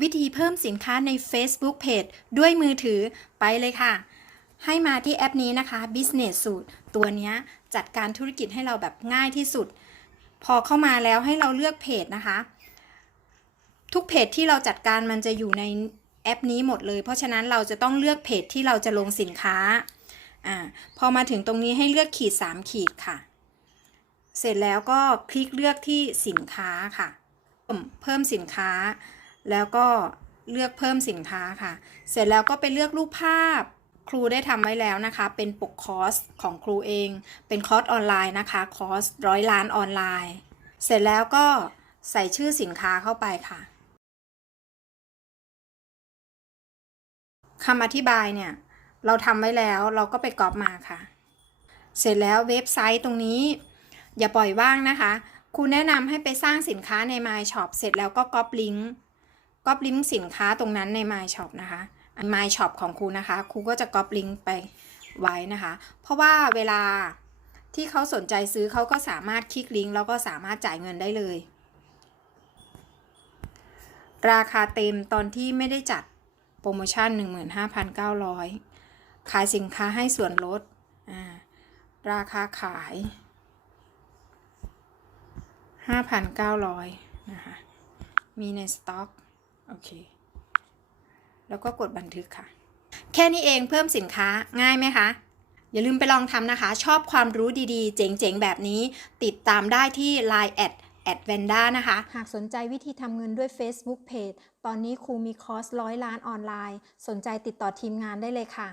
วิธีเพิ่มสินค้าใน Facebook Page ด้วยมือถือไปเลยค่ะ ให้มาที่แอปนี้นะคะ Business Suite ตัวนี้จัดการธุรกิจให้เราแบบง่ายที่สุด พอเข้ามาแล้วให้เราเลือกเพจนะคะ ทุกเพจที่เราจัดการมันจะอยู่ในแอปนี้หมดเลย เพราะฉะนั้นเราจะต้องเลือกเพจที่เราจะลงสินค้าอ่าพอมาถึงตรงนี้ให้เลือกขีด 3 ขีดค่ะ เสร็จแล้วก็คลิกเลือกที่สินค้าค่ะ เพิ่มสินค้า แล้วก็เลือกเพิ่มสินค้าค่ะ เสร็จแล้วก็ไปเลือกรูปภาพ ครูได้ทำไว้แล้วนะคะ เป็นปกคอร์สของครูเอง เป็นคอร์สออนไลน์นะคะ คอร์สร้อยล้านออนไลน์ เสร็จแล้วก็ใส่ชื่อสินค้าเข้าไปค่ะคำอธิบายเนี่ย เราทำไว้แล้วเราก็ไปกรอบมาค่ะ เสร็จแล้วเว็บไซต์ตรงนี้ อย่าปล่อยว่างนะคะครูแนะนำให้ไปสร้างสินค้าใน My Shop เสร็จแล้วก็ก๊อปลิงก์ ก๊อปลิงก์สินค้าตรงนั้นใน My Shop นะคะ My Shop ของครูนะคะครูก็จะก๊อปลิงก์ไปไว้นะคะ เพราะว่าเวลาที่เขาสนใจซื้อเขาก็สามารถคลิกลิงก์แล้วก็สามารถจ่ายเงินได้เลย ราคาเต็มตอนที่ไม่ได้จัดโปรโมชั่น 15,900 ขายสินค้าให้ส่วนลด ราคาขาย 5,900 นะคะ มีในสต็อก โอเค แล้วก็กดบันทึกค่ะ แค่นี้เองเพิ่มสินค้าง่ายไหมคะ อย่าลืมไปลองทำนะคะ ชอบความรู้ดีๆ เจ๋งๆ แบบนี้ ติดตามได้ที่ Line แอดแอดเวนด้านะคะ หากสนใจวิธีทำเงินด้วย Facebook Page ตอนนี้ครูมีคอร์สร้อยล้านออนไลน์ สนใจติดต่อทีมงานได้เลยค่ะ